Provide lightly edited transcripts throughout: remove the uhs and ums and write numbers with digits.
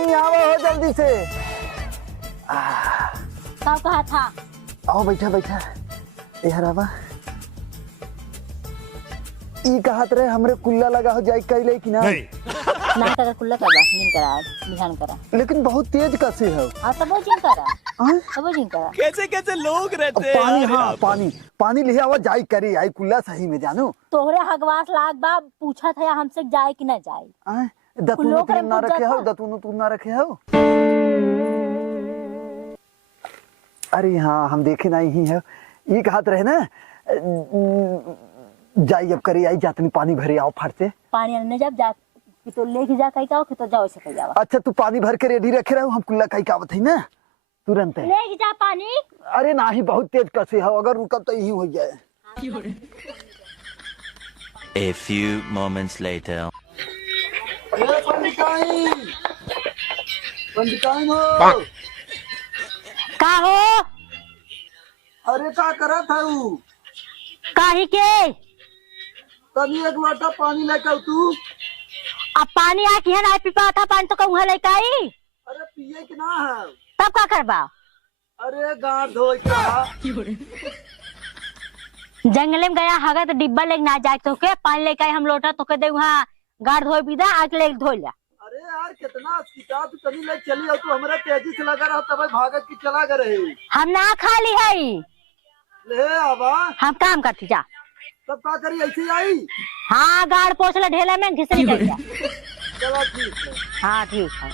रानी आओ हो जल्दी से। क्या कहा था? आओ बैठा बैठा। ए हरावा ई कहत रहे हमरे कुल्ला लगा हो जाए कैले कि ना? ना करा कुल्ला का बात नहीं करा, ध्यान करा। लेकिन बहुत तेज कैसे है? हाँ तब वो जिन करा, तब वो जिन करा। कैसे कैसे लोग रहते हैं पानी। यार, हाँ पानी पानी ले आवा जाए करे आई कुल्ला सही में जानू। तोहरे हगवास लाग बा पूछा था हमसे जाए कि ना जाए। दतुन तुम ना रखे हो, दतुन तुम ना रखे हो। अरे हाँ हम देखे ना ही है। ये कहत रहे ना जाई अब करे आई जातनी पानी भरे आओ फट से। पानी आने जब जा कि तो लेके जा कहीं का कि तो जाओ से जावा। अच्छा तू पानी भर के रेडी रखे रहो, हम कुल्ला कहीं कावत है ना तुरंत है। लेके जा पानी। अरे ना ही बहुत तेज कैसे है, अगर रुका तो यही हो जाए। A few moments later. का हो? अरे का करा था ऊ? काहे के? तभी एक लोटा पानी लेकर तू। अब पानी आ की है ना पीपा था पानी तो कहूँ लेके आई। अरे पिए कि ना है? तब का करबा? अरे गाँव धोए के। जंगले में गया हगा तो डिब्बा लेके ना जाए तो के पानी लेके आई हम लोटा तो के दे वहाँ गाड़ धोए बिदा आके लेके धो लिया। अरे यार कितना सीता तू तनी ले चली और तू हमरा तेजी से लगा रहा तब भागत की चला कर रहे। हम ना खा ली है ले आवा हम काम करती जा। तब का करी ऐसे आई? हाँ गाड़ पोछला ढेला में घिसरी कर जा। चलो ठीक है। हाँ ठीक है।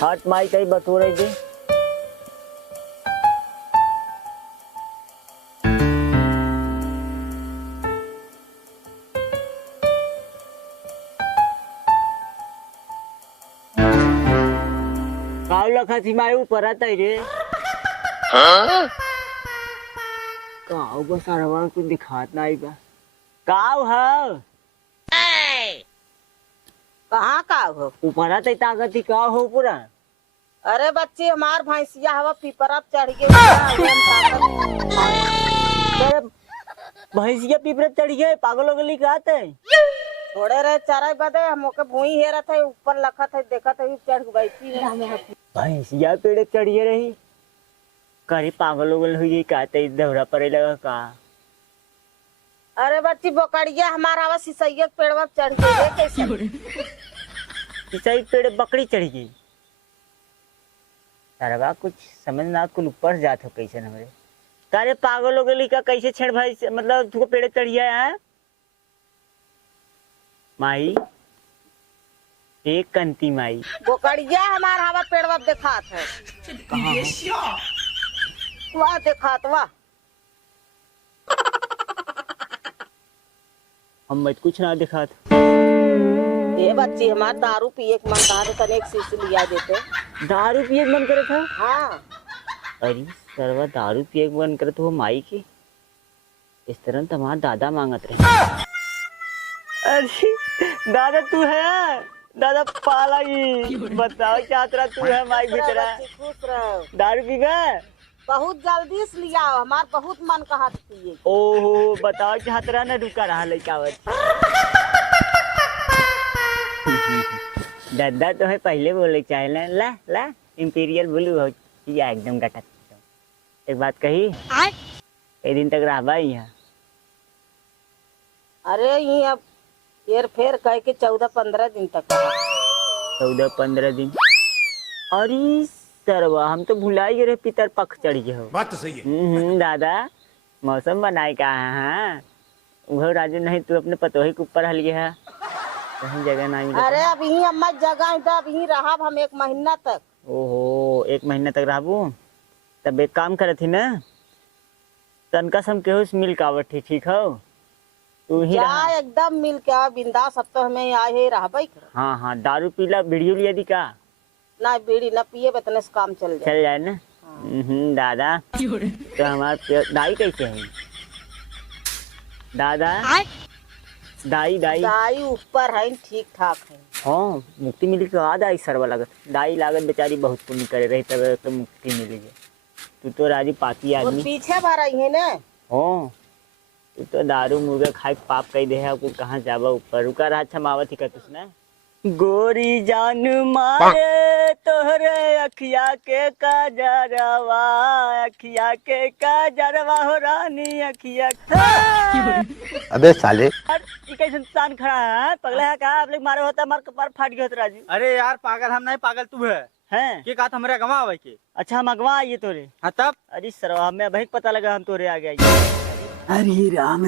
हाथ माई कहीं बतोरे दे। लखा थी माय ऊपर आता रे। काऊ बस आरवा को दिखात ना आई बा। काऊ है कहाँ का हो? ऊपर आते ताकत ही काऊ हो पूरा। अरे बच्चे हमार भैंसिया हवा पीपरा चढ़ गए। भैंसिया पीपरे चढ़ गए पागल हो गली का आते थोड़े रहे चराई बदे हमके भूई हेरा थे ऊपर लखा थे देखा थे चढ़ बैठी है। भैंसिया पेड़ चढ़िए रही करी पागल उगल हुई कहते दौरा पड़े लगा का। अरे बच्ची बोकड़िया हमारा हवा सिसैयत पेड़वा चढ़ गई कैसे? सिसई पेड़ बकरी चढ़ गई। सरवा कुछ समझ ना कुल ऊपर जात हो कैसे हमारे तारे पागल हो गली का कैसे छेड़ भाई मतलब तुमको पेड़ चढ़िया है माई एक कंती माई। बोकड़िया हमारा हवा पेड़वा दिखात है। वाह दिखात वाह। हम मत कुछ ना दिखात। ये बच्ची हमार दारू पिए के मन कहा तने एक शीशी लिया देते। दारू पिए मन करे था? हाँ। अरे सरवा दारू पिए मन करे तो माई की इस तरह तुम्हारा दादा मांगत रहे। अरे दादा तू है दादा पालाई बताओ क्या तरह तू है माई भीतरा। खुश रहो। दारू पी गए? बहुत जल्दी से लिया हमार बहुत मन कहा पिए। ओहो बताओ क्या तरह न रुका रहा लड़का दादा तो है पहले बोले चाहे ला ला इंपीरियल ब्लू हो एकदम गटक। एक बात कही एक दिन तक रहा यहाँ। अरे ये अब फेर फेर कह के 14-15 दिन तक। 14-15 दिन? अरे सरवा हम तो भुला ही रहे पितर पक्ष चढ़ गए हो। बात तो सही है। दादा मौसम बनाए का है वो राजू नहीं तू अपने पतोही के ऊपर हलिए है कहीं जगह नहीं। अरे अब यही अम्मा जगह तो अब यही रहा हम 1 महीना तक। ओहो 1 महीना तक रहबू तब एक काम करे थी ना तनका सम केहू से मिल कावट थी ठीक हो तू ही रहा। एकदम मिल के आ बिंदास अब तो हमें आए ही रहा भाई। हाँ दारू पीला वीडियो लिया दी का ना बीड़ी ना पिए बतने से काम चल जाए ना। दादा तो हमारे दाई कैसे है दादा? दाई दाई दाई ऊपर है ठीक ठाक है। हाँ मुक्ति मिली के बाद आई सरवा लागत दाई लागत बेचारी बहुत पुण्य करे रही तब तो मुक्ति मिली है। तू तो राजी पाती आदमी पीछे भर आई है ना। हाँ तू तो दारू मुर्गा खाए के पाप कही दे है को कहाँ जाबा ऊपर रुका रहा अच्छा मावत ही कहतुस ना गोरी जान मारे तोहरे अखिया के काजरवा अखिया के काजरवा हो रानी अखिया अबे साले ये कैसे इंसान खड़ा है पगला है कहा आप लोग मारे होता मार कपार फाट गया होता राजू अरे यार पागल हम नहीं पागल तू है हैं के कहा हमारे गवा आवे के अच्छा हम अगवा आइए तोरे हाँ तब अरे सरवा हमें अभी पता लगा हम तोरे आ गए अरे राम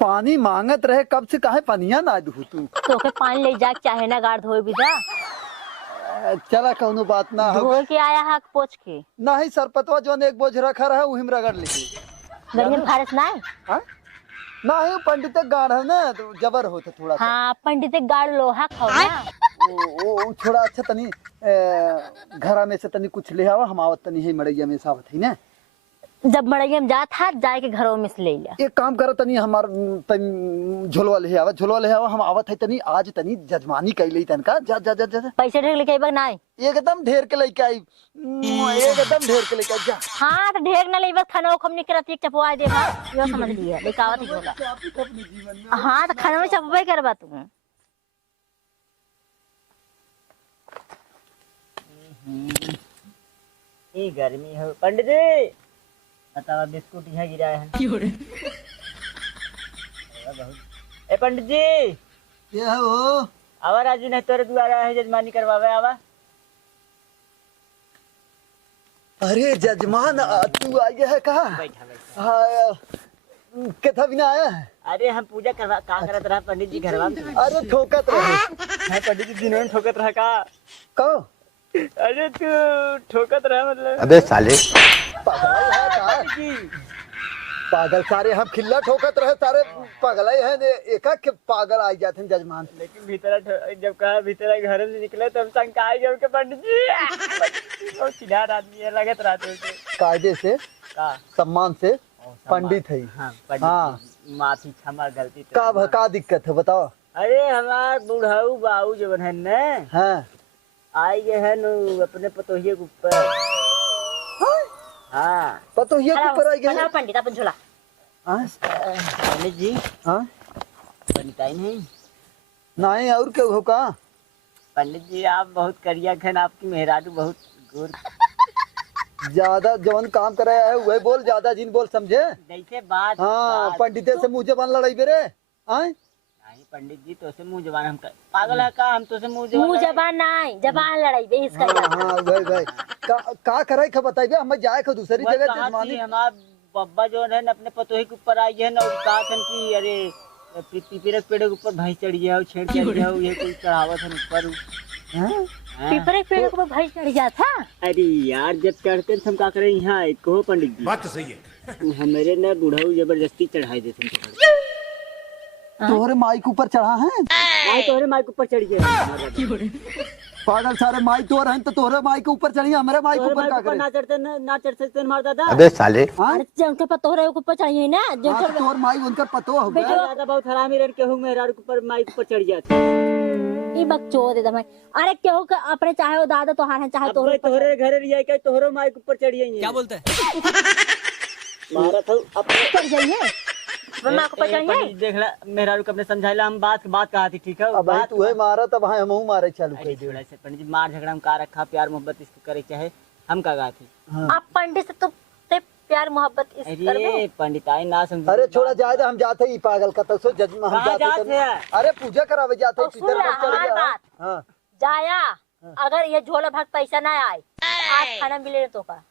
पानी मांगत रहे कब से काहे पनिया ना दू तू तोके पानी ले जाके चाहे ना गाड़ धोए बिदा चला कौनो बात ना हो धोए के आया है पोछ के ना ही सरपतवा जो एक बोझ रखा रहा उहिम रगड़ ली गड़ियन फारस ना है हाँ? ना ही पंडित गाढ़ है ना तो जबर होता थोड़ा सा हाँ पंडित गाड़ लोहा खाओ ना वो थोड़ा अच्छा तनी घरा में से तनी कुछ ले आवा हम आवत तनी है मड़ैया में सावत है ना जब मड़ैया में जात हाथ जाए के घरों में से ले लिया एक काम करो तनी हमार तनी झोलवा ले आवा हम आवत है तनी आज तनी जजमानी कई लई तनका जा जा जा जा पैसे ढेर लेके आइबा नहीं एकदम ढेर के लेके आई एकदम ढेर के लेके आई जा हाँ तो ढेर न ले बस खाना खम नहीं करती एक चपवा दे बा यो समझ लिया दिखावत ही होला अपने जीवन में हाँ तो खाना में चपवा करबा तू ये गर्मी हो पंडित जी बतावा बिस्कुट यहाँ गिरा है ए पंडित जी ये हो आवा राजू ने तोरे द्वारा है जजमानी करवावे आवा अरे जजमान तू आया है कहा बैठा बैठा हाँ, कथा बिना आया है अरे हम पूजा करवा का करत रहा पंडित जी घरवा में अरे ठोकत रहे है पंडित जी दिनों में ठोकत रहा का कहो अरे तू ठोकत रहा मतलब अबे साले पागल है का? पागल सारे हम खिल्ला ठोकत रहे सारे पागल है ने एक के पागल आ जाते हैं जजमान लेकिन भीतर जब कहा भीतर घर से निकले तब शंका आई जब के पंडित जी बहुत चिढ़ार आदमी है लगत रहते उसे कायदे से का सम्मान से पंडित है हाँ पंडित हाँ। जी, माफी क्षमा गलती तो का दिक्कत है बताओ अरे हमार बुढ़ाऊ बाबू जो है न हाँ आई गए है नु अपने पतोहिए के ऊपर हाँ पतो ये ऊपर आ गया पंडित अपन झोला हाँ पंडित जी हाँ पंडित आई नहीं नहीं और क्या हो का पंडित जी आप बहुत करिया खन आपकी मेहरारू बहुत गोर ज्यादा जवन काम कराया है वही बोल ज्यादा जिन बोल समझे जैसे बात हाँ बात- पंडिते से मुंह जबान लड़ाई बेरे हाँ नहीं पंडित जी तो से मुंह जबान हम पागल है का हम तो से मुंह जबान मुंह जबान नहीं जबान लड़ाई बे इसका हाँ भाई का करे खा बताइए हमें जाए खा दूसरी बस जगह कहा जजमानी थी हमार बब्बा जो है न अपने पतोही के ऊपर आई है ना और कहा था कि अरे पीपरे के पेड़ के ऊपर भाई चढ़ गया हो छेड़ चढ़ गया हो ये कोई चढ़ावत है ऊपर हाँ? हाँ। पीपरे पेड़ के ऊपर भाई चढ़ जाता अरे यार जब चढ़ते हम का करें यहाँ कहो पंडित जी बात तो सही है हमारे न बुढ़ाऊ जबरदस्ती चढ़ाई देते तोहरे माई के ऊपर चढ़ा है माई तोहरे माई के ऊपर चढ़ गया पागल सारे माई तोर हैं तो तोहरे माई के ऊपर चढ़ी हमारे माई के तोहरे ऊपर माई का के ऊपर करे ना चढ़ सकते हमारे दादा अबे साले हाँ अरे जंके पर तोहरे के ऊपर चढ़ी है ना हाँ, जंके तो तोहर माई उनका पतो हो गया दादा बहुत हरामी रह के हूँ मेहरारू के ऊपर माई के ऊपर चढ़ जाते ई बकचो दे दम अरे केहू के अपने चाहे वो दादा तोहार है चाहे अब तोहरे भाई तोहरे घरे लिया के तोहरो माई के ऊपर चढ़ जाइए क्या बोलते हैं भारत हो अपने चढ़ जाइए मां को पकड़िए देख ला मेहरारू को अपने समझाइला हम बात कहा थी ठीक है अब भाई तू है मारा तब हाँ हम मारे चालू कर दे से पंडित जी मार झगड़ा में का रखा प्यार मोहब्बत इसको करे चाहे हम का गाती आप पंडित से तो ते प्यार मोहब्बत इस करबे अरे पंडिताई ना समझ अरे छोड़ा जाए हम जाते ही पागल का तो सो जज में हम कहाँ जाते जाते हैं? अरे पूजा करावे जाते तो सुन ले हमारी बात हाँ जाया अगर ये झोला भाग पैसा ना आए आज खाना मिले तो का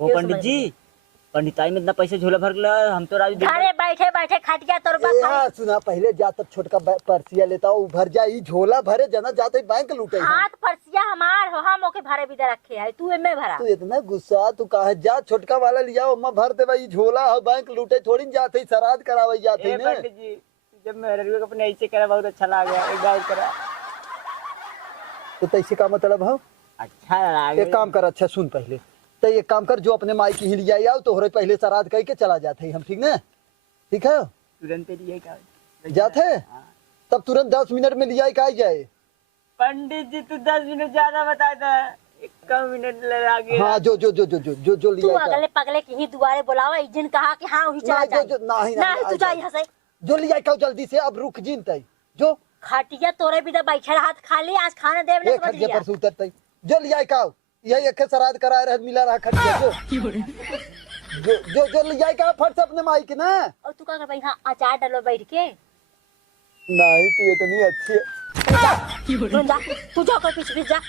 वो पंडित जी पंडिताई में इतना पैसे झोला भर ला हम तो राजू घरे बैठे बैठे खट गया तोर ए, बात हाँ सुना पहले जा तब छोटका पर्सिया लेता हूँ भर जाए झोला भरे जना जाते ही बैंक लूटे हाथ फरसिया हमार हो हम ओके भरे बिदा रखे है तू एमे भरा तू इतना गुस्सा तू कहा जा छोटका वाला लिया अम्मा भर दे भाई झोला हो बैंक लूटे थोड़ी न जाते ही श्राद्ध करावे जाते ही ना पंडित जी जब मेहरारू को अपने ऐसे करा बहुत अच्छा लगा एक बार करा तो तैसे का मतलब हो अच्छा लगा एक काम कर अच्छा सुन पहले तो एक काम कर जो अपने माई की ही लिया आओ तो हो पहले श्राद्ध कह के चला जाते हम ठीक ना ठीक है तुरंत लिए का जाते तब तुरंत 10 मिनट में लिया का जाए पंडित जी तू 10 मिनट ज्यादा बताता है एक मिनट लगा के हाँ जो जो जो जो जो जो जो तू लिया का अगले पगले की ही दुआरे बुलावा इजन कहा कि हाँ वही चला नहीं जो जो जाए नहीं नहीं तू जा यहाँ से जो लिया का जल्दी से अब रुक जीन तई जो खटिया तोरे भी तो बैठे हाथ खाली आज खाना देव ने एक खटिया पर से उतरतई जो लिया का यही एक श्राद्ध कराए रह मिला रहा खटिया जो लिया का फट से अपने माई के ना और तू क्या कर भाई हाँ अचार डालो बैठ के नहीं तू इतनी अच्छी है तू जा कर पीछे जा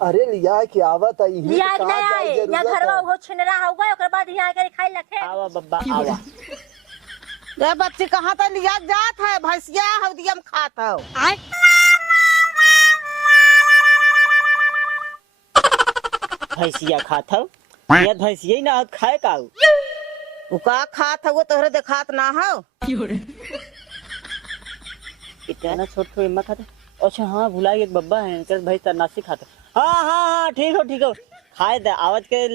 अरे लिया के आवत आई लिया के नहीं आए यहाँ घरवा वो छिनरा होगा ओकर बाद यहाँ आकर खाई लखे आवा बब्बा आवा रे बच्ची कहाँ तक लिया जात है भैंसिया हवदिया में खात हो भैंसिया खात हव ये भैंसिया ही ना खाए का वो का खात है वो तोहरे देखात ना हो कितना छोट छोट इम्मा खाते अच्छा हाँ भुला गया बब्बा है इनका भाई तरनासी खाता हाँ हाँ हाँ ठीक हो खाए दे आवाज के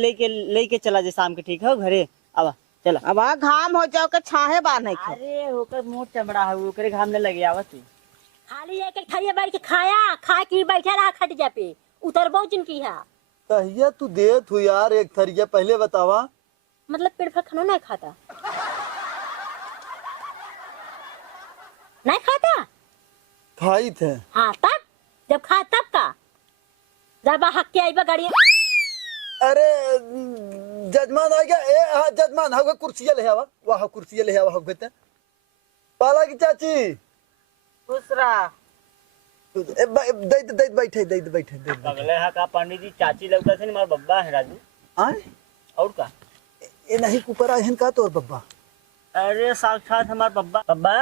लेके चला जाए शाम के ठीक है घरे आवा चला अब आ घाम हो जाओ के छाहे बांधे के अरे होकर मोट चमड़ा है ओकरे घाम न लगे आवा तू खाली एक एक थरिया बैठ के खाया खा के बैठा रहा खटिया पे उतरबो जिनकी है कहिया तू देत हो यार एक थरिया पहले बतावा मतलब पेट भर खाना नहीं खाता नहीं खाता खाई थे हाँ तब जब खा तब का जब हक के आई बा गाड़ी अरे जजमान आ गया ए हाँ जजमान हवे कुर्सी ले हवा वहाँ कुर्सी ले हवा हवे ते पाला की चाची दूसरा दे बैठे अगले हा का पंडित जी चाची लगता थे मार बब्बा है राजू आए और का ए नहीं ऊपर आए का तोर बब्बा अरे साक्षात हमार बब्बा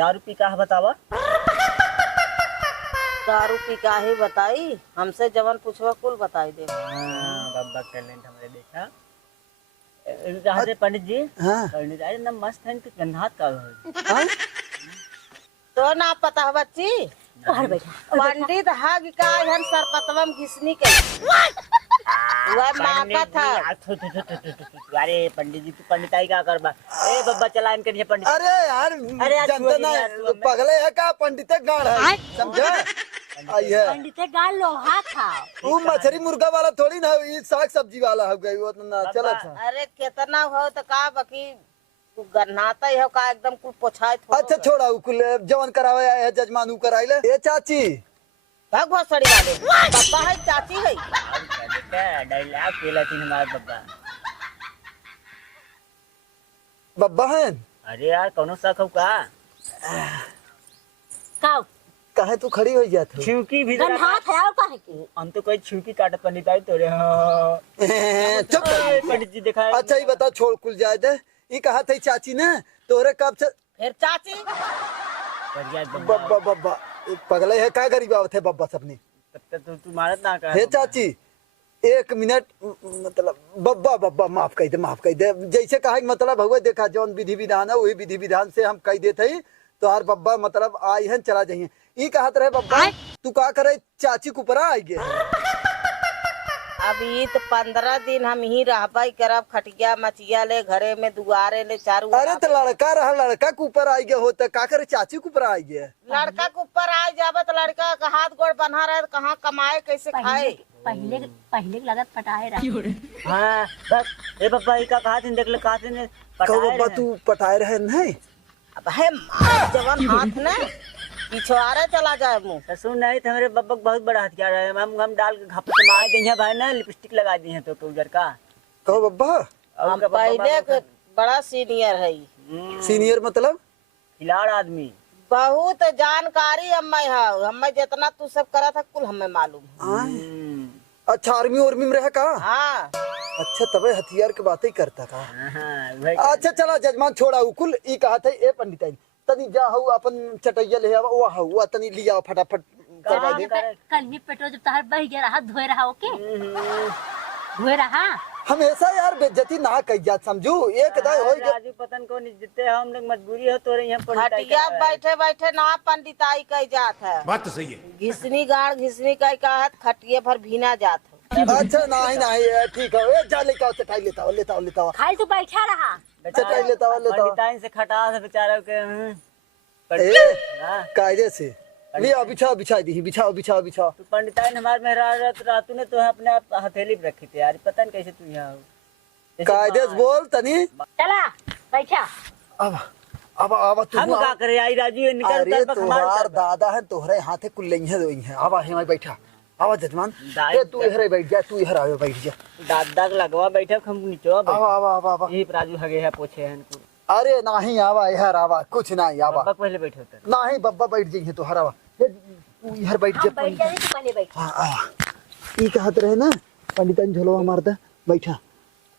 दारू पी का बतावा दारू पी का ही बताई हमसे जवन पूछवा कुल बताई दे बब्बा टैलेंट हमारे देखा कहा थे पंडित जी हाँ पंडित अरे ना मस्त है कि गन्हात का हाँ तो ना पता है बच्ची बाहर बैठा पंडित हग का हम सरपतवम घिसनी के वह माका था अरे पंडित जी तू पंडिताई का करबा ए बब्बा चला इनके लिए पंडित अरे यार अरे यार जनता ना पगले है का पंडित गाड़ है समझा आई है पंडित गाल लोहा था वो मछली मुर्गा वाला थोड़ी ना ये साग सब्जी वाला हो गई वो ना चला था अरे कितना हो तो का बाकी तू गन्नाता ही हो का एकदम कुल पोछाए थोड़ा अच्छा छोड़ा उ कुल जवन करावे आए है जजमान उ कराइले ए चाची भग भोसड़ी वाले पापा है चाची है डायलॉग केला तीन हमारे बब्बा बब्बा है अरे यार कौनो शक हो का काऊ काहे तू खड़ी हो जात हो छिउकी भी गन हाथ है और काहे की हम तो कोई छिउकी काटत पंडिताई तोरे हाँ चुप पंडित जी देखा अच्छा ही बता छोड़ कुल जाए दे ये कहा थी चाची ने तोरे कब से फिर चाची बब्बा बब्बा पगले है का गरीब आवत है बब्बा सबने तब तक तू मारत ना का हे चाची एक मिनट मतलब बब्बा बब्बा माफ कर दे जैसे कहा मतलब हुए देखा जौन विधि विधान है वही विधि विधान से हम कह देते ही तो हर बब्बा मतलब आई है चला जाइए ये कहत रहे बब्बा तू का करे चाची को ऊपर आई गए अभी तो 15 दिन हम ही रहबाई करब खटिया मचिया ले घरे में दुआरे ले चारू अरे तो लड़का रहा लड़का के ऊपर आई गया होता का करे चाची के ऊपर आई गया लड़का के ऊपर आ जाबे तो लड़का का हाथ गोड़ बंधा रहे तो कहाँ कमाए कैसे खाए पहले पहले लगत पटाए रहा हाँ बस ए बब्बा ई का कहा थे देख ले कहा थे कहो बब्बा तू पटाए रहे नहीं अब है मार जवान हाथ ने पिछवाड़े चला जाए मुँह तो सुन नहीं तो हमारे बब्बा बहुत बड़ा हथियार है हम डाल के घप से मार देंगे भाई ना लिपस्टिक लगा दी है तो उधर का कहो बब्बा हम पहले के बड़ा सीनियर है सीनियर मतलब खिलाड़ आदमी बहुत जानकारी हमें है हमें जितना तू सब करा था कुल हमें मालूम अच्छा आर्मी उर्मी में रहा का हाँ अच्छा तबे हथियार के बातें करता का हाँ, अच्छा चला जजमान छोड़ा उकुल ई कहा था ए पंडिताई तनी जा हु अपन चटैया ले आवा वो हु तनी लिया फटाफट करवा दे कल में पेट्रोल जब तहर बह गया रहा धोए रहा ओके धोए रहा हमेशा यार बेइज्जती ना कई जात समझू एक दाई होई गया राजू पतन को नहीं जितने हम लोग मजबूरी हो तो यहाँ पंडिताई खटिया बैठे बैठे ना पंडिताई कही जात है बात तो सही है। घिसनी गाड़ घिसनी कही कहत खटिए भर भीना जात है अच्छा नहीं ठीक है ए जा लेके आओ चटाई लेता आओ खाली तू बैठा रहा चटाई लेता आओ पंडिताई से खटा से बेचारा के ए कायदे से लिया बिछा बिछा दी बिछाओ बिछाओ बिछाओ। तू पंडिताइन हमार मेहरा रातू ने तो अपने आप हथेली पे रखी थे यार, पता नहीं कैसे तू यहाँ हो। कायदे से बोल तनी। चला बैठा। अब तू हम का करे आई राजू निकल अरे कर तोहार दादा है तोहरे हाथे कुल नहीं है दोई है। अब हे मैं बैठा। आवा जजमान ए तू इधर बैठ जा, तू इधर आवे बैठ जा। दादा लगवा बैठे हम नीचे आवा यही राजू हगे है पूछे हैं इनको। अरे नहीं आवा इधर आवा कुछ नहीं आवा बब्बा पहले बैठे होते नहीं बब्बा बैठ जाइए तोहर आवा तू इधर बैठ जा। बैठ जा तू पहले बैठ। हां आ ई कहत रहे ना पंडितन झोलवा मार दे बैठा।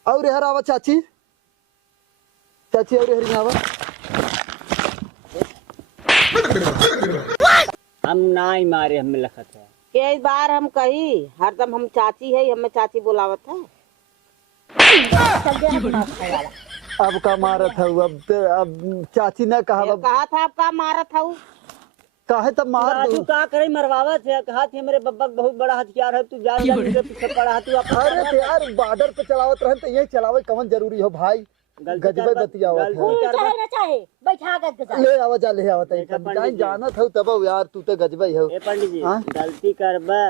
और इधर आवा चाची चाची और इधर आवा। हम नहीं मारे हमें लखत है कई बार हम कही हरदम हम चाची है हमें चाची बुलावत है। अब का मारत है अब चाची ने कहा ये कहा था आपका मारा था वो। काहे तब मार राजू दू। का करे मरवावा थे कहा थे मेरे बब्बा बहुत बड़ा हथियार है, तू जान जा के पीछे पड़ा है तू अरे यार बॉर्डर पे चलावत रहन तो यही चलावे कवन जरूरी हो भाई। गजबे बतियावत है। चाहे ना चाहे बैठा के जा। ले आवा जा ले आवा तई पंडित जानत हो तब यार तू तो गजबे हो। ए पंडित जी हाँ? गलती करबा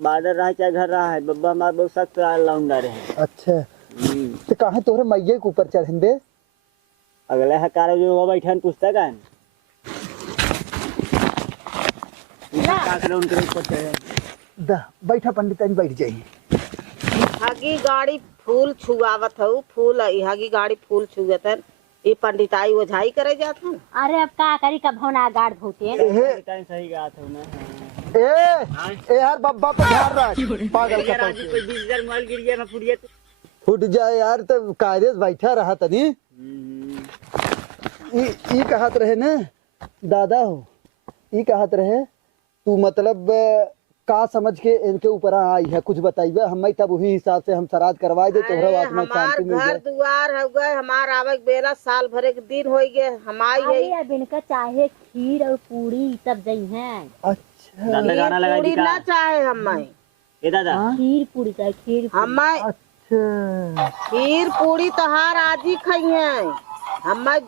बॉर्डर रहा चाहे घर रहा है बब्बा हमार बहुत सख्त लाउंडा रहे। अच्छा तो काहे तोहरे मैये के ऊपर चढ़न दे। अगले हकार जो वो बैठन पुस्तक है का करे उनके ऊपर चढ़े दा बैठा पंडितन बैठ जाई। हगी गाड़ी फूल छुआवत हूँ फूल हगी गाड़ी फूल छुअत है ये पंडिताई ओझाई करे जात हूँ। अरे अब का करी का भौना गाड़ भौते। टाइम सही गया था ना। ए यार बब्बा पे ध्यान रख पागल का राजू कोई 20,000 माल गिर गया ना फुड़िया फुट जाए यार तो कायदे से बैठा रहा तनी। ई कहत रहे ना दादा हो ई कहत रहे तू मतलब का समझ के इनके ऊपर आई है कुछ बताइए हमें तब वही हिसाब से हम श्राद्ध करवाए दे तोहरा बात में शांति मिल घर जाए। दुआर हो गए हमार आवे के बेला साल भरे के दिन हो गए हम आई है। अरे अब इनका चाहे खीर और पूरी तब जई हैं। अच्छा दादा गाना लगा पूरी दी ना का चाहे हमें ए दादा खीर पूरी चाहे खीर पूरी। हमें अच्छा खीर पूरी तोहार आज ही खाई है हमें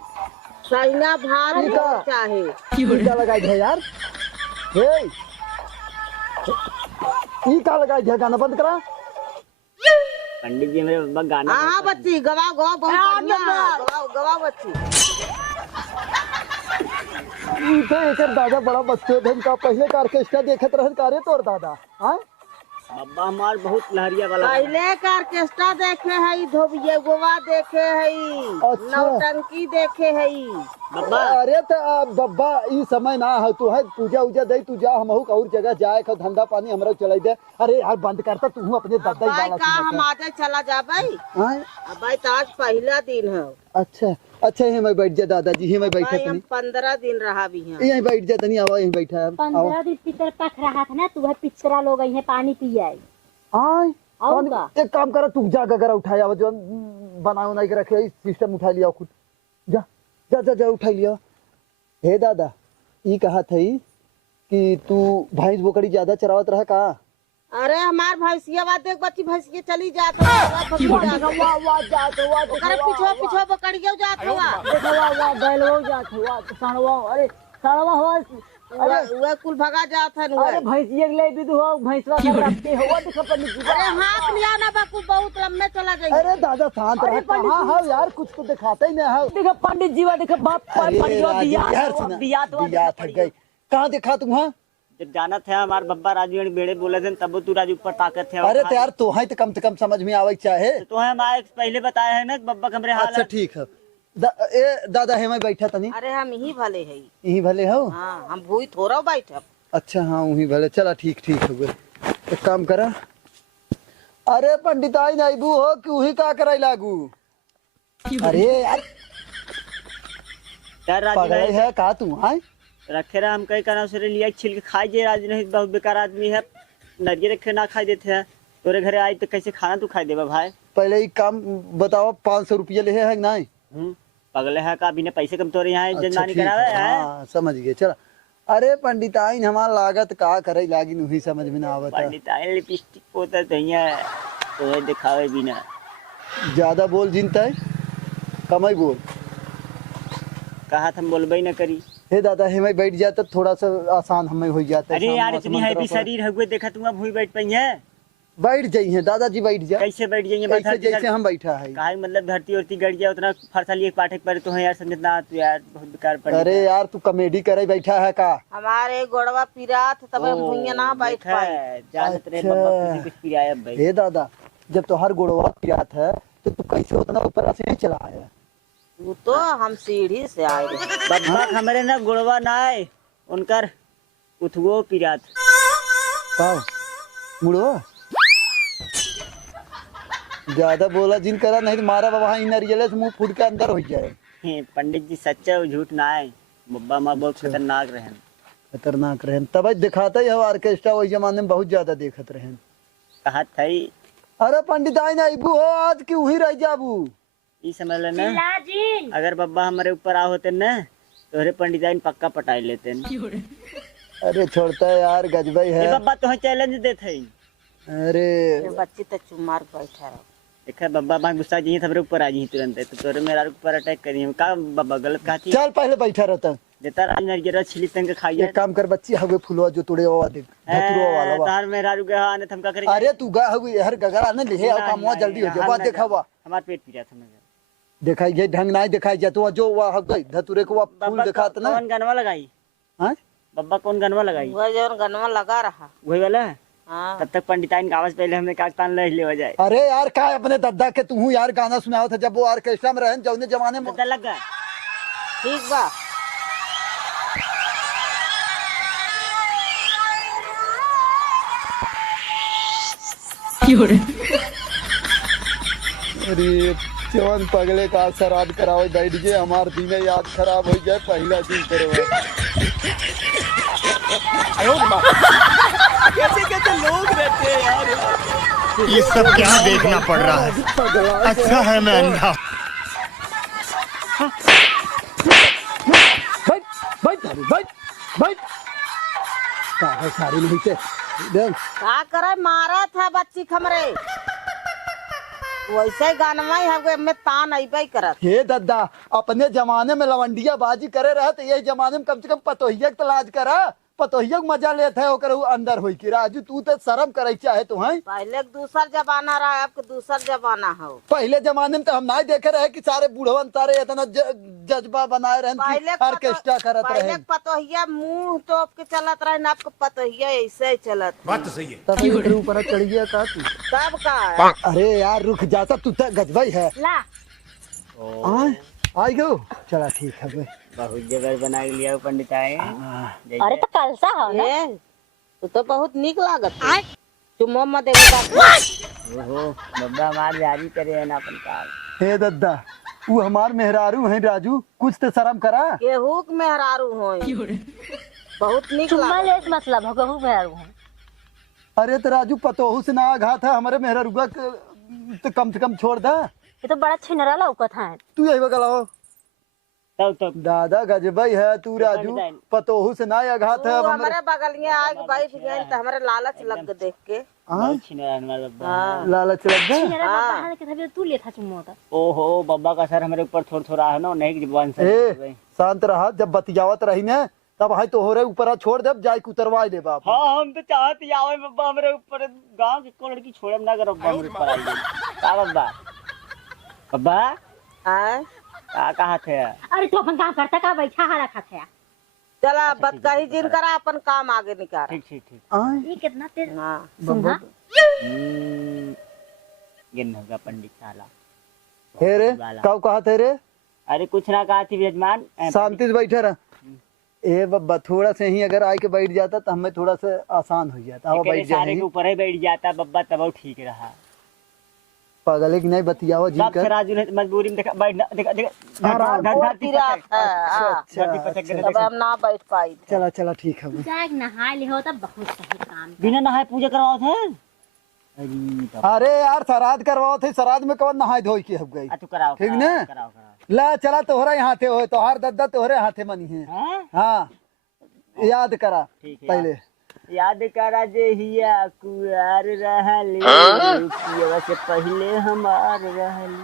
सैना भात ठीक है। चाहे क्या लगाई है यार हे ई का लगाई है गाना बंद करा। पंडित जी मेरे बब्बा गाना हाँ बच्ची गवाओ गवाओ बहुत बढ़िया गवाओ गवाओ बच्ची। ई तो एकर दादा बड़ा बच्चे धन का पहले का ऑर्केस्ट्रा देखत रहन कारे तोर दादा। हां बब्बा हमार बहुत लहरिया वाला पहले का ऑर्केस्ट्रा देखे है धोबिये गोवा देखे है अच्छा। नौटंकी देखे है। बब्बा अरे तो बब्बा ई समय ना है तू है पूजा उजा दे तू जा हमहू और जगह जाए का धंधा पानी हमरा चलाई दे। अरे यार बंद करता तू अपने दादा ही भाई गाला का हम आजे चला जा भाई हां अब भाई तो आज पहला दिन है। अच्छा अच्छा यहीं मैं बैठ जा दादाजी यहीं मैं बैठा भाई हम तनी 15 दिन रहा भी हैं। यहीं बैठ जा तनी आवा यहीं बैठा है 15 दिन पितर पख रहा था ना तू है पिछरा लोग आई है पानी पी आई। आय और का? एक काम करा तू जा गगर उठाया जो बनाओ नहीं के रखे सिस्टम उठा लिया खुद जा जा जा जा उठा लिया। हे दादा ई कहा थई कि तू भैंस बोकड़ी ज्यादा चरावत रहा का। अरे हमार भैंसिया बात देख बच्ची भैंसिया चली जात है वाह जात हुआ तो अरे पीछे पीछे पकड़ियो जात हुआ देखवा वाह बैलवा जात हुआ तो सणवा अरे सणवा हुआ। वह कुल भगा जात है अरे भैंसिया ले भी तो भैंसवा सब रखते हुआ देखा पंडित जी। अरे हाथ लिया ना बाकू बहुत लम्बे चला जाएगी। अरे दादा शांत रह कहाँ है यार कुछ तो दिखाता ही नहीं है। देखा पंडित जी वा देखा बाप बिया थक गई कहाँ दिखा तुम। हाँ जब जाना था हमार बब्बा राजू बेड़े बोले थे तब तू राजू ऊपर ताकत थे। अरे तो यार तो है तो कम से कम समझ में आवे चाहे तो हम आए पहले बताया है ना बब्बा कमरे हाल अच्छा ठीक है दादा है मैं बैठा तनी अरे हम यही भले है। यहीं भले हो। हाँ हम भूई थोड़ा बैठे। अच्छा हाँ वहीं भले चला ठीक ठीक हो गए एक काम करा। अरे पंडिताई नाइबू हो कि वही का कराई लागू। अरे यार राजू पगड़े है का तू हाँ रखे रहा हम कई करना से लिया छिल के खाई जे राजू नहीं बहुत बेकार आदमी है नरिये रखे ना खाई देते हैं तोरे घरे आई तो कैसे खाना तू खाई देबा भाई। पहले एक काम बताओ 500 रुपया ले है नहीं। पगले है का बिना पैसे कम तोरे यहाँ अच्छा, जन्मानी ठीक करावे है, है। हाँ, समझ गए चला। अरे पंडिताइन हमारा लागत का करे लागी नहीं समझ में ना आवता। पंडित आए लिपस्टिक पोता तो यहाँ तो दिखावे बिना ज्यादा बोल जिनता है कमाई बोल कहा हम बोलबे न करी। हे दादा हमें बैठ जाता थोड़ा सा आसान हमें हो जाता है। अरे यार सामने इतनी आसमान हैवी तरफ शरीर हुए देखा तुम भूई बैठ पाई है बैठ जाइए दादाजी बैठ जा कैसे बैठ जाएंगे ऐसे जैसे हम बैठा है। कहा मतलब धरती उरती गड़ जाए उतना फरसा लिए पाठक पर तो है यार समझना तू यार बहुत बेकार पड़ अरे यार तू कॉमेडी करे बैठा है का। हमारे गोड़वा पिरात तब हम भुइया ना बैठ पाए। जानत रहे अच्छा। बब्बा कुछ पिराया भाई हे दादा जब तोहार गोड़वा पिरात है तो तू कैसे उतना ऊपर से नहीं चला आया। तू तो हम सीढ़ी से आए रहे। बब्बा हमारे ना गुड़वा ना आए उनकर उठगो पिरात का मुड़ो ज्यादा बोला जिन करा नहीं तो मारा बाबा इन नरियल से मुंह फूट के अंदर हो जाए। पंडित जी सच्चा और झूठ ना आए बब्बा माँ बहुत खतरनाक रहे खतरनाक रहन तब दिखाता ही ऑर्केस्ट्रा वही जमाने में बहुत ज्यादा देखत रहन। कहा था अरे पंडित आई ना अबू हो आज क्यों ही रह जाबू। ये समझ लेना अगर बब्बा हमारे ऊपर आ होते न तो अरे पंडित जी पक्का पटाई लेते न। अरे छोड़ता है यार गजबाई है। बब्बा तो चैलेंज देते अरे बच्ची तो चुमार बैठा रहो। देखा बब्बा मां गुस्सा जी हमारे ऊपर आ जी तुरंत तो तोरे मेरा ऊपर अटैक करी हम का बब्बा गलत कहा थी चल पहले बैठा रहता देता राज नरगिरा छिली तंग खाइए एक काम कर बच्ची हवे फुलवा जो तोड़े वो देख धतुरो वाला वा। तार मेरा रुके हां ने थमका करेंगे अरे तू गा हवे हर गगरा न ले आओ कामवा जल्दी हो जा। बात देखा वा हमार पेट पीरा समझ दिखाई ये ढंग नहीं दिखाई जा तो जो वा हवे धतुरे को वा फूल दिखात ना। कौन गनवा लगाई हां बब्बा कौन गनवा लगाई वह जो गनवा लगा रहा। वही वाला हाँ। तब तक पंडिताइन का आवाज पहले हमने कागतान ले हो जाए। अरे यार का अपने दद्दा के तू यार गाना सुनाओ था जब वो ऑर्केस्ट्रा में रहन जौने जमाने में। पता लगा ठीक बा। अरे जवान पगले का श्राद्ध कराओ बैठ गए हमार दिन याद खराब हो जाए पहला दिन करो। कैसे कैसे लोग रहते हैं यार। ये सब क्या देखना पड़ रहा है। अच्छा है मैं अंधा। बैठ बैठ बैठ बैठ का है सारी नहीं से देख का करे मारा था बच्ची खमरे वैसे गानवा ही हवे में तान अइबे करत। हे दद्दा अपने जमाने में लवंडिया बाजी करे रहे तो ये जमाने में कम से कम पतोहिया के तलाश करा पतोहिया के मजा लेते है ओकर अंदर होई कि राजू तू तो शर्म करे चाहे तू है। पहले दूसर जमाना रहा अब के दूसर जमाना हो। पहले जमाने में तो हम नहीं देखे रहे कि सारे बूढ़वन सारे इतना जज्बा बनाए रहे पहले ऑर्केस्ट्रा करत पहले रहे। पतोहिया मुंह टोप के चलत रहे आपको पतोहिया ऐसे ही चलत। बात तो सही है। तब इधर ऊपर चढ़ गया का तू। तब का अरे यार रुक जाता तू तो गजबाई है। ला आई गो चला ठीक है भाई। बहुत जगह बना लिया पंडिताई। अरे तो कलसा हो ना ये तू तो बहुत निक लागत है। तुम मत देखो ओहो बब्बा मार जारी करे है ना अपन काम। हे दद्दा वो हमार मेहरारू है राजू कुछ तो शर्म करा। केहू के मेहरारू हो बहुत निक चुम्मा लागत। ले मतलब हो कहू भैरू है। अरे तो राजू पतोहू से ना घात है हमारे मेहरारूगा तो कम से कम छोड़ दा। ये तो बड़ा छिनरा लौकत है। तू यही बगलाओ तब दादा गजबई है तू राजू पतोहू से ना घात है तू अब हमारे बगलिया आके बैठ गए तो हमारे लालच लग गए देख के। बहुत छिनरा हमारा बब्बा। हाँ। लालच लग गया। छिनरा बाहर के तभी तू लेथा चुम्मा होता। ओहो बब्बा का सर हमारे ऊपर थोड़ा थोड़ा है ना नहीं की जुबान से ए शांत रहा जब बतियावत रही ने तब हाई तो हो रहे ऊपर छोड़ दे जाय उतरवा दे बाप। हाँ हम तो चाहते आवे बब्बा हमारे ऊपर गांव की को लड़की छोड़े ना करो बब्बा हमारे ऊपर आई का बब्बा बब्बा आए का कहा थे। अरे तू अपन काम करता का बैठा हारा खाते है। चला बतकही जिन करा अपन काम आगे निकाल। ठीक ठीक ठीक आय ये कितना तेज हाँ सुना गिन होगा पंडित साला। हे रे कब कहा थे रे अरे कुछ ना कहा थी यजमान शांति से बैठे रह। ए बब्बा थोड़ा से ही अगर आके बैठ जाता तो हमें थोड़ा सा आसान हो जाता। अब बैठ सारे जाए के ऊपर ही बैठ जाता बब्बा तब वो ठीक रहा। पागल की नहीं बतियाओ सब जिनकर। राजू ने मजबूरी में देखा बैठ देखा बहुत पिरात है। हाँ। अच्छा तब हम ना बैठ पाई थे। चला चला ठीक है भाई। जाए नहा ले हो तब बहुत सही काम। बिना नहाए पूजा करवाओ थे। अरे अरे यार श्राद्ध करवाओ थे श्राद्ध में कौन नहाय धोई की हो गई। तू कराओ ठीक कराओ, ने? कराओ कराओ ला चला तोहरा यहाँ थे हो तोहार दद्दा तोहरे हाथे मनी है। हैं? हाँ याद करा ठीक है पहले। याद करा जे हिया कुआर रहली रुपया से पहले हमार रहली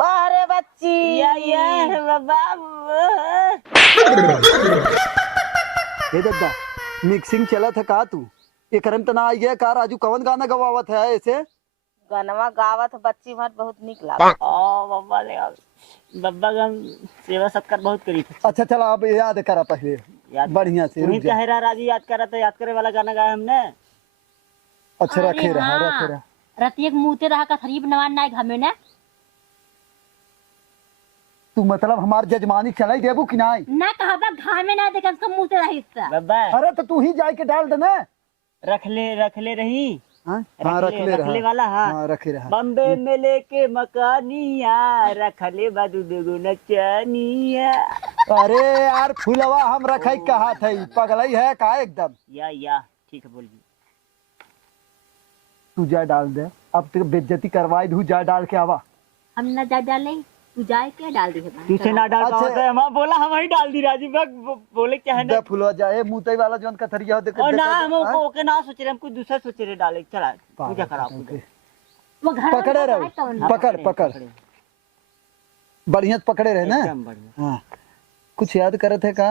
अरे बच्ची या बाबा। हे दादा मिक्सिंग चला था का तू ये करम तना आई है का राजू कवन गाना गवावत है ऐसे गनवा गावत बच्ची मत बहुत निक लाग। ओ बाबा ले बाबा का हम सेवा सत्कार बहुत करी थी। अच्छा चला अब याद करा पहले याद बढ़िया से तुम्ही रुक जा। कहे राजू याद करा तो याद करे वाला गाना गाया हमने। अच्छा रखे रहा रखे रहा रतिये के मुँहते रहा का थरीब नवान ना घमे ने तू मतलब हमार जजमानी चलाई देबू कि नहीं ना कहबा घामे ना देख उसका मुँहते रही हिस्सा। बाबा अरे तो तू ही जाके डाल देना रख ले रही। हाँ रख ले रखले वाला हाँ रखे रहा बम्बे में लेके मकानिया रखले बादू दुगु नचनिया। अरे यार फुलवा हम रखे कहा था पगलई है का एकदम या ठीक है बोलिए। तू जा डाल दे अब तक बेइज्जती करवाई दू जा डाल के आवा हम ना जा डाले तू जाए के डाल दी है पीछे ना डाल अच्छा। पाओ हम बोला हम ही डाल दी राजू बोले क्या है दे फुलवा जाए मुतई वाला जोन का थरिया देख और ना हम ओके ना सोच रहे हम कुछ दूसरा सोच रहे डाले चला पूजा करा पूजा। वो घर पकड़े रहो हाँ, पकड़ बढ़िया से पकड़े रहे ना एकदम बढ़िया। हाँ कुछ याद करे थे का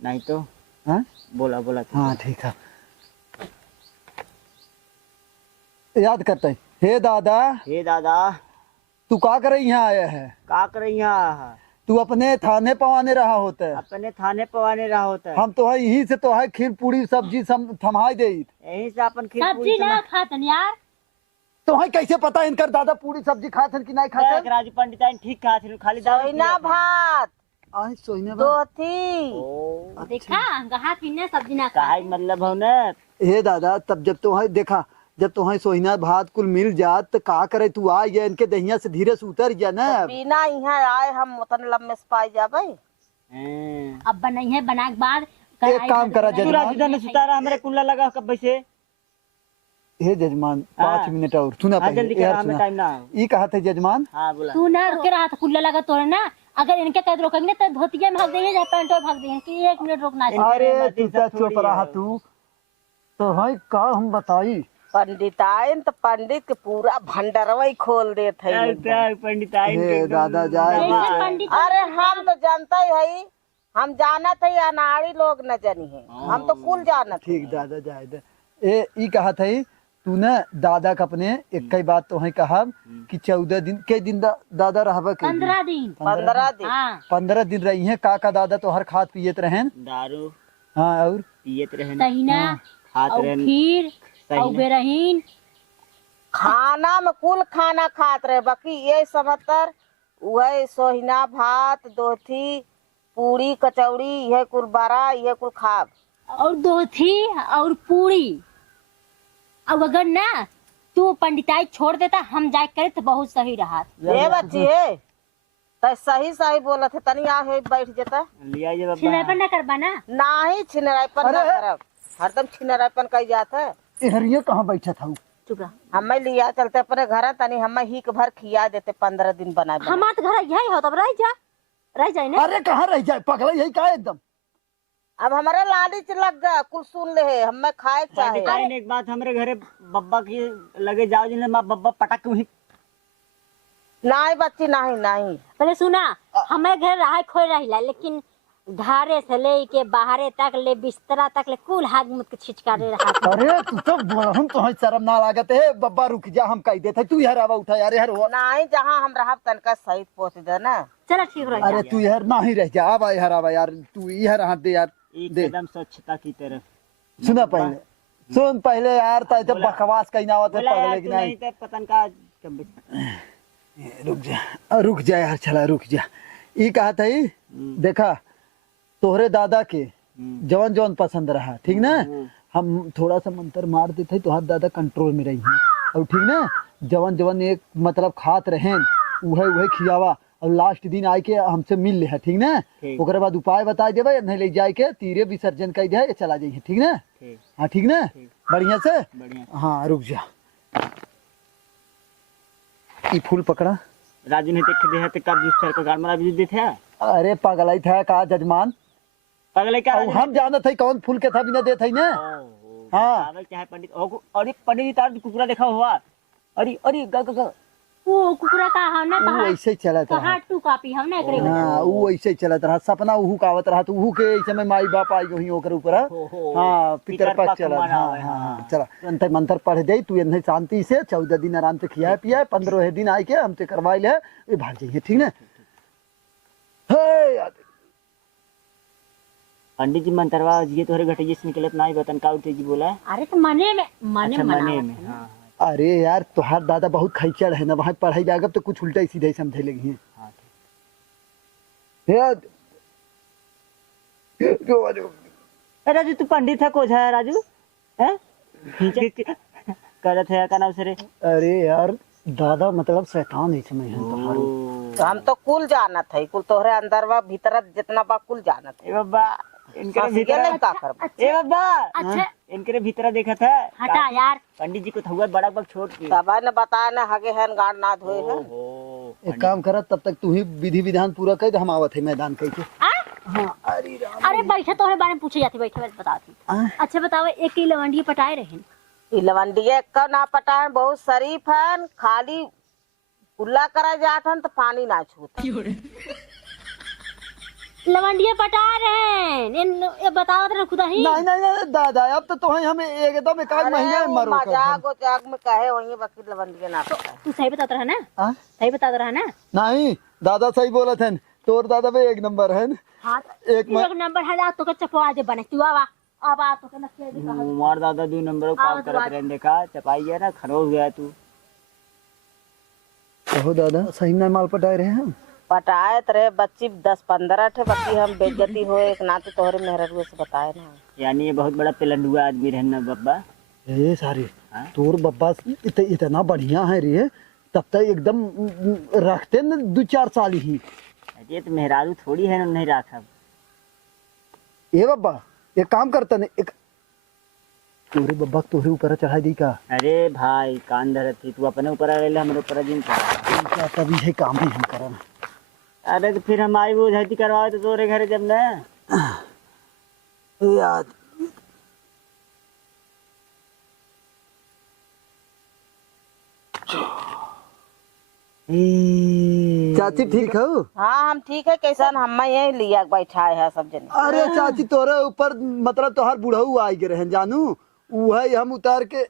नहीं तो हाँ बोला तो। हाँ ठीक है याद करते हैं। हे दादा तू का करे यहाँ आया है का कर यहाँ तू अपने थाने पवाने रहा होता है अपने थाने पवाने रहा होता है। हम तो है यही से तो है खीर पूरी सब्जी सब थमाई दे यही से अपन खीर सब्जी ना खातन यार तो है कैसे पता इनकर दादा पूरी सब्जी खाते कि नहीं खाते राजू पंडित ठीक कहा थे खाली दारू सोइना भात आई सोइने दो थी देखा गहा थी ने सब्जी ना का खाए मतलब हो ने हे दादा तब जब तो है देखा जब तो है सोहिना भात कुल मिल जात तो का करे तू आ गया इनके दहिया से धीरे से उतर गया ना बिना यहाँ आए हम उतन लम्बे से पाई जाबे। अब बनाई है बना के बाद एक काम करा तू राजू ने सुतारा हमरे कुल्ला लगा कब से। हे जजमान हाँ। 5 मिनट और सुना हाँ, जल्दी पहले करा यार हमें सुना टाइम ना ई कहा थे जजमान हाँ बोला तू ना रुके रहा था कुल्ला लगा तोड़े ना अगर इनके कद रोकेंगे तो धोतिया में भाग देंगे या पैंट में भाग देंगे कि 1 मिनट रुकना है। अरे मर्जी तू सब चुप थोड़ी रहा है। तू तो है का हम बताई पंडित आए तो पंडित के पूरा भंडरवा ही खोल देते हैं एकदम। पंडित हे दादा जाए जैसे पंडित अरे हम तो जानता ही है हम जाना थे अनाड़ी लोग न जानी है हम तो कुल जाना थे। ठीक दादा जाए दे ए ई कहा था तू ना दादा का अपने एक कई बात तो है कहा कि 14 दिन के दिन दादा रहबा के 15 दिन 15 दिन हाँ 15 दिन रही है का दादा तो हर खात पियत रहें दारू हाँ और पियत रहे तहिना खात और रहे खीर तहिना। और बेरहीन खाना में कुल खाना खात रहे बाकी ये समतर वह सोहिना भात दोथी पूरी कचौड़ी यह कुल बड़ा यह कुल खाब। और दोथी और पूरी अब अगर ना तू पंडिताई छोड़ देता हम जाए करे तो बहुत सही रहा। ये बच्ची है तो सही बोला थे तनी आ है बैठ जता लिया जे बाबा छिनापन ना करबा ना नाही छिनरापन ना करब हरदम छिनरापन कई जात है। हरिये कहाँ बैठा था चुप रह हमें लिया चलते अपने घर तनी हमें ही के भर खिया देते 15 दिन बना हमार तो घर यही हो तब रह जाए ना अरे कहाँ रह जाए पगला यही का एकदम अब हमारा लालच लग गया कुल सुन ले हमें खाए चाहे। पंडिताई ने एक बात हमरे घरे बब्बा की लगे जाओ जिन्हें माँ बब्बा पटक वही नहीं बच्ची नहीं पहले सुना हमें घर रहा खोल रही लेकिन घरे से ले के बाहरे तक ले बिस्तरा तक ले कुल हाथ मुत के छिचकारे रहा। अरे तू तो हम तो है शर्म ना लागत है बब्बा रुक जा हम कह देते तू यार आवा उठा यार यार नहीं जहाँ हम रहा तनका सही पहुँच दे ना। चलो ठीक रह अरे तू यार ना ही रह जा आवा यार तू यार हाथ दे यार दे एकदम स्वच्छता की तरफ सुना पहले सुन पहले यार तो बकवास कहीं ना आवत है बोला यार पगले तू की नहीं नहीं तो पतन का रुक जा यार चला रुक जा ये कहा था देखा तोहरे दादा के जवन जवन पसंद रहा ठीक ना हम थोड़ा सा मंत्र मार देते तो दादा कंट्रोल में रही है और ठीक ना जवन जवन एक मतलब खात रहे वह खियावा और लास्ट दिन आए के हमसे मिल ले है ठीक ना ओकरे बाद उपाय बता देवे नहीं ले जाए के तीरे विसर्जन कर दे चला जाइए ठीक ना हाँ ठीक ना बढ़िया से हाँ रुक जा ये फूल पकड़ा राजू ने देख दे है कब दूसरे को गाड़ मारा भी देते हैं। अरे पागल था का जजमान पगले क्या हम जानत है कौन फूल के था बिना देत है ना हाँ क्या है पंडित और ये पंडित जी तार कुकुरा देखा हुआ अरे अरे ग वो कुकुरा का हमने वो कहा ऐसे ही चलत कहा रहा। टू कॉपी हमने एकरे हाँ वो ऐसे ही चलत रहा, सपना उहू कावत रहा, तो उहू के ऐसे में माई बाप आई वही ओकर ऊपर। हाँ पितर पक्ष चलत। हाँ हाँ चला अंत मंत्र पढ़ दे तू इन्हें शांति से 14 दिन आराम से खिया पिया, 15 दिन आए के हमसे करवाई ले, ये भाग जाइए ठीक ना। हे यार पंडित जी मंत्रवा जी तोहरे घटिया से निकलत नहीं बतन का उठे जी बोला। अरे तो मने में मने अच्छा मना मने में हाँ अरे यार तुहार दादा बहुत खैचड़ है ना, वहाँ पढ़ाई जाएगा तो कुछ उल्टा ही सीधा ही समझे लगी है। हाँ यार ए राजू तू पंडित है कोझा है राजू हैं करत है का नाम से रे। अरे यार दादा मतलब शैतान है समय है तुम्हारो। तो हम तो कुल जानत है, कुल तोहरे अंदर बा भीतर जितना बा कुल जानत है। ए बाबा इनके सासी भीतर के नहीं का करबा। ए बाबा अच्छा इनके भीतर देखा था हटा यार। पंडित जी को थुआ बड़ा बग छोड़ के दबाई ने बताया ना हगे हन गाड़ ना धोए है। ओहो एक काम करा तब तक तू ही विधि विधान पूरा कर, हम आवत है मैदान कह के। आ? हाँ अरे राम। अरे बैठे तोहरे बारे में पूछे जाती, बैठे बस बताती। अच्छा बताओ एक ही लवंडी पटाए रहे ई लवंडिया का ना पटाए बहुत शरीफ है, खाली कुल्ला करा जात हन तो पानी ना छूत। लवंडिया पटा रहे ये बताओ तो खुदा ही। नहीं नहीं नहीं दादा अब तो तुम्हें हमें एकदम एक आध महीने में मरो कर मजाक वजाक में कहे वही बाकी लवंडिया ना पटाए। तू सही बताता रहा ना, हाँ? सही बताता रहा ना। नहीं दादा सही बोला थे, तोर दादा भी एक नंबर है। हाँ एक एक नंबर है तो के चपवा दे बने तू आवा अब आ तो के नखिया दे कहा। मार दादा 2 नंबर काम करत रहे देखा चपाई है ना खरोच गया तू। कहो दादा सही में माल पटाए रहे हैं। पटाए रहे बच्ची 10-15 ठे, बाकी हम बेइज्जती हो एक नाते तोहरे मेहररुआ से बताए ना। यानी ये बहुत बड़ा पिलंडुआ आदमी रहना बब्बा। ये सारे हाँ? तोर बब्बा इतना बढ़िया है रे, तब तक एकदम रखते न 2-4 साल ही। ये तो मेहरारू थोड़ी है नहीं रखा। ए बब्बा एक काम करता ने एक तोरे बब्बा तोरे ऊपर चढ़ा दी का। अरे भाई कान धरत थी तू अपने ऊपर आवे हमरे ऊपर जिन क्या तभी है काम ही हम करन। अरे तो फिर हमारी वो झटी करवाए तो तोरे घर जब ना याद चाची ठीक हो? हाँ हम ठीक है, कैसन हम यही लिया बैठाए है सब जने। अरे चाची तोरे ऊपर मतलब तोहार बुढ़ऊ आई गे रहन जानू, वही हम उतार के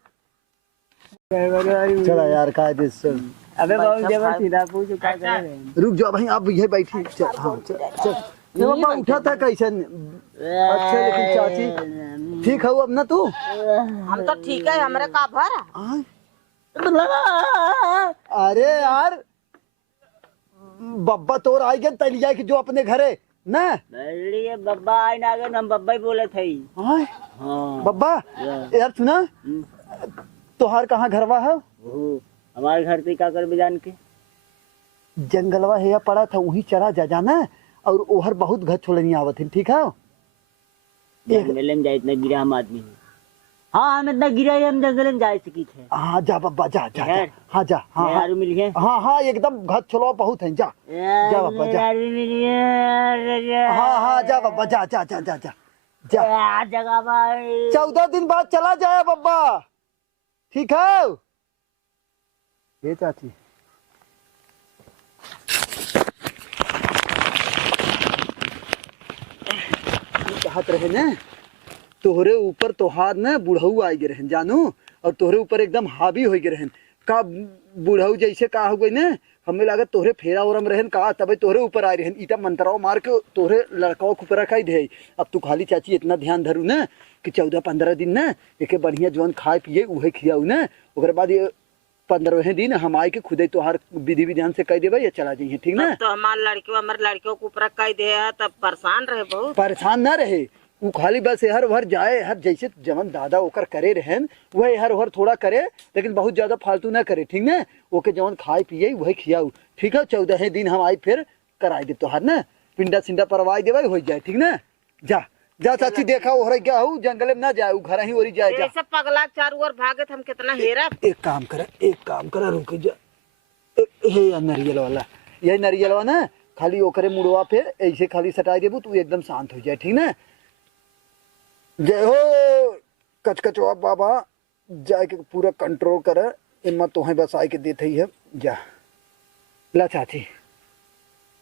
चला यार कायदे से। अबे बहुत जबर सीधा पूछ क्या कर रहे हैं। रुक जाओ भाई आप यही बैठी। चल हाँ चल चल ये बाबा उठा था कैसन। अच्छा लेकिन चाची ठीक हो अब ना तू? हम तो ठीक है, हमरे का भर आय? अरे यार बब्बा तोर आई गए तलिया की जो अपने घरे ना। बल्ली बब्बा आई ना गए हम बब्बा ही बोले थे। आय? हाँ बब्बा यार सुना तोहार कहाँ घरवा है? हमारे घर पे क्या कर जान के जंगलवा है पड़ा था वही चरा जा जाना, और ओहर बहुत घर छोड़नी आवत है ठीक है। जंगल में जाए इतना गिरा हम आदमी हैं। हाँ हम इतना गिरा है हम जंगल में जा सकी थे। हाँ जा बब्बा जा जा, जा। हाँ जा हाँ हाँ यार मिल गए। हाँ हाँ एकदम घर छोड़वा बहुत है जा जा बब्बा जा। हाँ हाँ जा बब्बा जा जा जा जा जा जा। जगह भाई 14 दिन बाद चला जाए बब्बा ठीक है। ये चाची चाहत रहे न तोहरे ऊपर तोहार न बुढ़ऊ आई गे रहन जानू, और तोहरे ऊपर एकदम हावी हो गे रहन का बुढ़ऊ जैसे का हो गई न हमें लागत तोहरे फेरा ओरम रहन का तबे तोहरे ऊपर आए रहन इटा मंतराव मार के तोहरे लड़काओं के ऊपर रखाई दे। अब तू खाली चाची इतना ध्यान धरू न कि 14-15 दिन न एक बढ़िया जौन खाए पिए उहे खियाऊ न, ओकर बाद ये 15वें दिन हम आए के खुदे तोहार विधि विधान से कह देवे या चला जाइए ठीक ना। तो हमारे लड़कियों को ऊपर कह दे है तब परेशान रहे बहुत। परेशान ना रहे वो खाली बस हर भर जाए हर जैसे जवन दादा ओकर करे रहन वह हर भर थोड़ा करे, लेकिन बहुत ज्यादा फालतू ना करे ठीक ना। ओके जवन खाए पिए वही खियाऊ ठीक है। 14 दिन हम आए फिर कराई दे तोहार ना पिंडा सिंडा परवाई देवे हो जाए ठीक ना। जा जा चाची देखा ओहरे क्या हो जंगल में ना जाए घर ही ओरी जाए। जा ऐसे पगला चारू ओर भागे हम कितना हेरा। एक काम करा रुक जा। हे नरियल वाला यही नरियल वाला ना खाली ओकरे मुड़वा फिर ऐसे खाली सटाई देबू तू एकदम शांत हो जाए ठीक ना। जय हो कचकचवा बाबा जाए के पूरा कंट्रोल कर इमा तोहे बस आए के देते ही है जा। ला चाची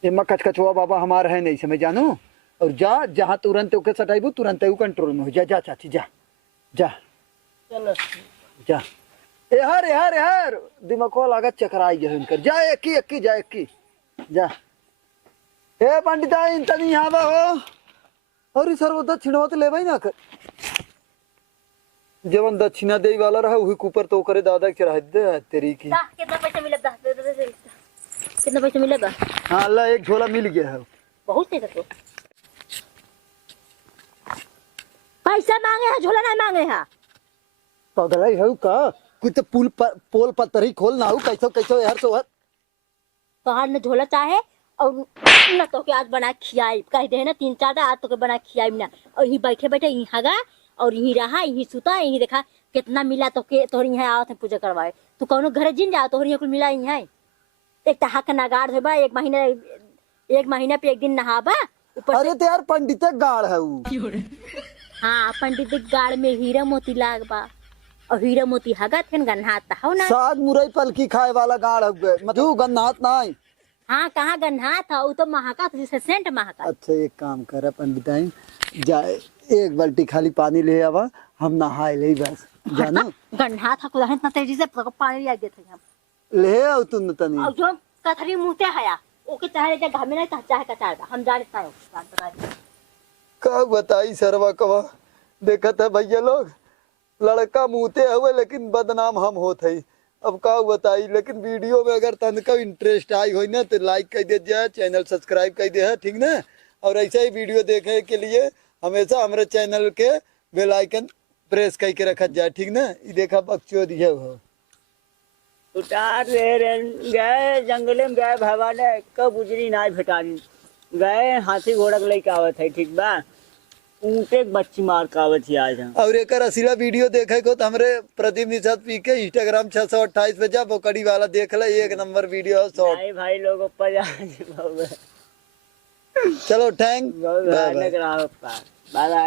ये मैं कचकचुआ बाबा हमारा है नहीं समझ जानू। और जा जहाँ तुरंत ओके सटाइबू तुरंत वो कंट्रोल में हो जा। जा चाची जा जा चलो जा। ए हर दिमाग को लागत चकराई गए उनकर। जा एक ही जा। ए पंडिता इंत नहीं यहाँ बा हो। और सर वो दक्षिणा तो ले भाई ना कर जवन दक्षिणा दे वाला रहा वही ऊपर तो करे दादा के रह दे तेरी की। कितना पैसा मिलेगा? कितना पैसा मिलेगा? हाँ अल्लाह एक झोला मिल गया है। बहुत है तो पैसा मांगे है, झोला नहीं मांगे है। पगलाई है का कुछ तो पोल पत्थरी खोल ना हो कैसो यार सोहर तोहार न झोला चाहे और न तो के आज बना खियाई कह दे ना 3-4 आज तो के बना खियाई ना। और यही बैठे यही हगा और यही रहा यही सुता यही देखा कितना मिला तो के तोहरी यहाँ आवत है पूजा करवाए। तू कौनो घर जिन जा तोहरी कुल मिला यही है। एक हक नगाड़ होबा एक महीना पे एक दिन नहाबा ऊपर। अरे तो यार पंडित गाड़ है वो। हाँ पंडित गाड़ में हीरा मोती लागबा और हीरा मोती हगा थे गन्हात हो ना। साग मुरई पलकी खाए वाला गाड़ हो गए मधु गन्नात नहीं। हाँ कहाँ गन्हात था वो तो महका था जैसे सेंट महका। अच्छा एक काम कर पंडिताई जाए एक बाल्टी खाली पानी ले आवा हम नहाए ले बस जानो। गन्हात था कुछ इतना तेजी से पानी आ गया था हम ले आओ तुम तनी। और जो कथरी मुँहते हया ओके चाहे जा घर में नहीं था चाहे कचार हम जानता है। का बताई सरवा कवा देखा था भैया लोग लड़का मुँहते हुए लेकिन बदनाम हम होते ही। अब का बताई लेकिन वीडियो में अगर तन का इंटरेस्ट आई हो ना तो लाइक कर दे जाए चैनल सब्सक्राइब कर दे ठीक ना। और ऐसा ही वीडियो देखने के लिए हमेशा हमारे चैनल के बेल आइकन प्रेस करके रखा जाए ठीक ना। ये देखा बच्चों दिया हो उतार गए जंगले में गए भवाने कब गुजरी ना भेटानी गए हाथी घोड़ा के लेके आवत है ठीक बा ऊँटे बच्ची मार का आवत ही आज हम। और एक असला वीडियो देखे को तो हमरे प्रदीप निषाद पी के इंस्टाग्राम 628 पे जा बोकड़ी वाला देख ले 1 नंबर वीडियो शॉर्ट। भाई लोग ऊपर चलो थैंक बाय बाय।